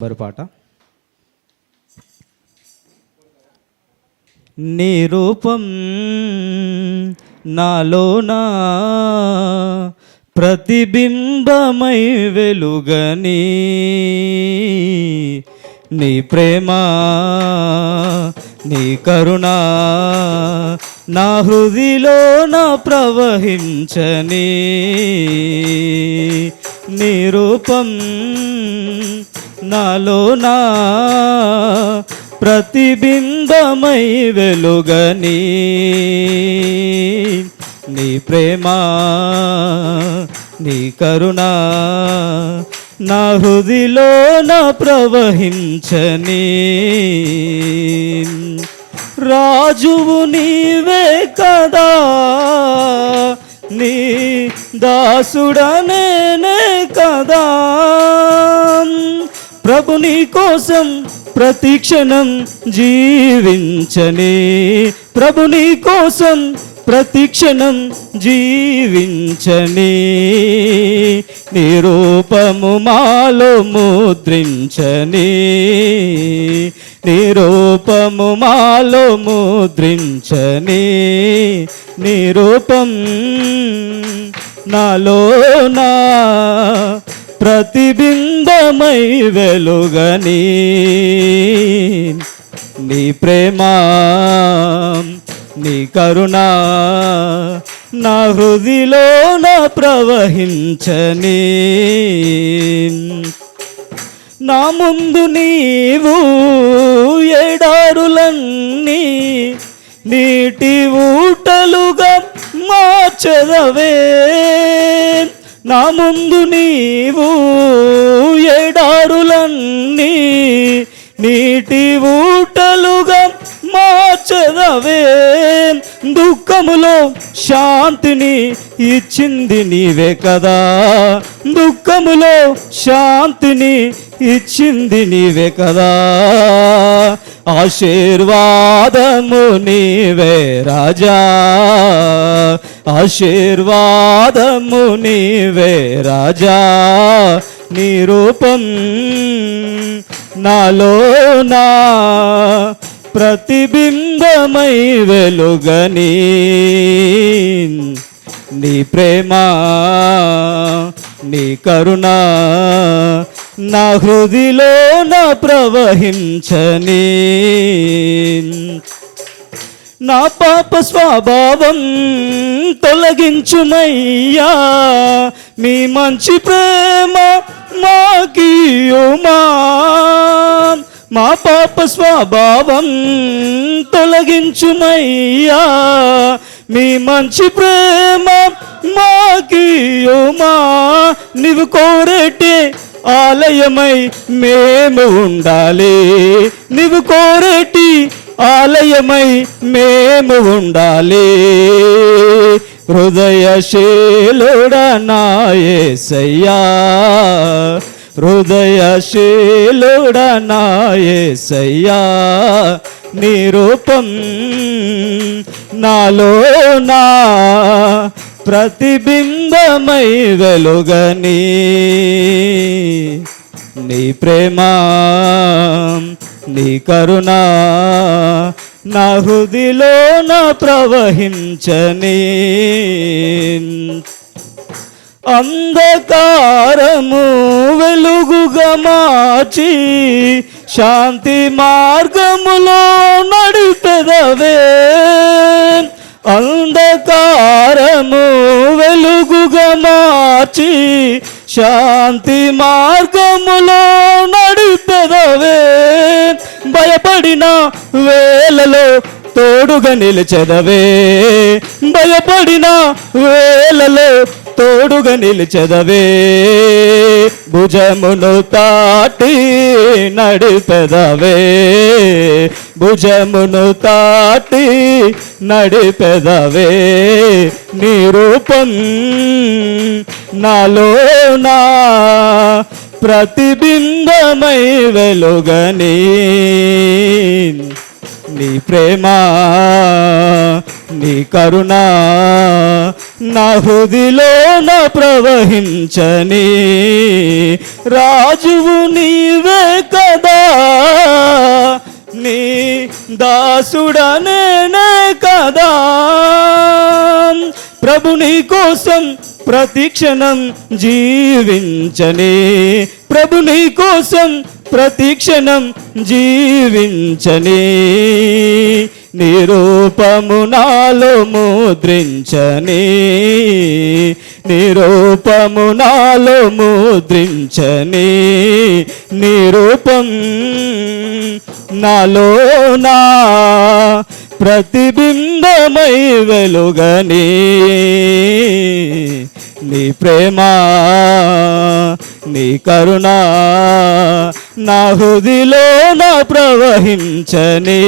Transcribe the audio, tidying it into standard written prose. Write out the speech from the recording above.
బరుపాట. నీ రూపం నాలోనా ప్రతిబింబమై వెలుగని, నీ ప్రేమ నీ కరుణ నా హృదిలోన ప్రవహించని, నీ రూపం నాలోనా ప్రతిబింబమై వెలుగని, నీ ప్రేమ నీ కరుణ నా హృదిలోన ప్రవహించని, రాజువు నీవే కదా నీ దాసుడనేనే కదా, ప్రభు నీ కోసం ప్రతిక్షణం జీవించని, ప్రభు నీ కోసం ప్రతిక్షణం జీవించని, నీ రూపము మాలో ముద్రించని, నీ రూపము మాలో ముద్రించని, నీ రూపం నాలోనా ప్రతిబింబమై వెలుగని, నీ ప్రేమ నీ కరుణ నా హృదిలోన ప్రవహించని, నా ముందు నీవు ఎడారులన్నీ నీటి ఊటలుగా మార్చెదవే, నా ముందు నీవు ఎడారులన్నీ నీటి ఊటలుగా మార్చెదవే, దుఃఖములో శాంతిని ఇచ్చింది నీవే కదా, దుఃఖములో శాంతిని ఇచ్చింది నీవే కదా, ఆశీర్వాదము నీవే రాజా, ఆశీర్వాదము నీవే రాజా, నీ రూపం నాలోనా ప్రతిబింబమై వెలుగని, నీ ప్రేమ నీ కరుణ నా హృదిలోన ప్రవహించని, నా పాప స్వభావం తొలగించుమయ్యా, మీ మంచి ప్రేమ మాకియుమా, మా పాప స్వభావం తొలగించుమయ్యా, మీ మంచి ప్రేమ మాకియుమా, నీవు కోరేటే ఆలయమై మేము ఉండాలి, నీవు కోరేటి ఆలయమై మేము ఉండాలి, హృదయశీలుడా నా యేసయ్యా, హృదయశీలుడా నా యేసయ్యా, నీ రూపం నాలోనా ప్రతిబింబమై వెలుగని, నీ ప్రేమ నీ కరుణ నా హృదిలోన ప్రవహించని, అంధకారము వెలుగుగా మార్చి శాంతి మార్గములో నడిపెదవే, అంధకారము వెలుగుగా మార్చి శాంతి మార్గములో నడిపెదవే, భయపడిన వేళలో తోడుగా నిలిచెదవే, భయపడిన వేళలో తోడుగా నిలిచెదవే, భుజమును తాటి నడిపెదవే, భుజమును తాటి నడిపెదవే, నీ రూపం నాలోనా ప్రతిబింబమై వెలుగని, నీ ప్రేమ నీ కరుణ నా హృదిలోన ప్రవహించని రాజువు నీవే కదా నీ దాసుడనేనే కదా ప్రభు నీ కోసం ప్రతిక్షణం జీవించని ప్రభు నీ కోసం ప్రతిక్షణం జీవించని నీ రూపము నాలో ముద్రించని నీ రూపము నాలో ముద్రించని నీ రూపం నాలో నా ప్రతిబింబమై వెలుగని నీ ప్రేమ నీ కరుణ నా హృదిలో నా ప్రవహించని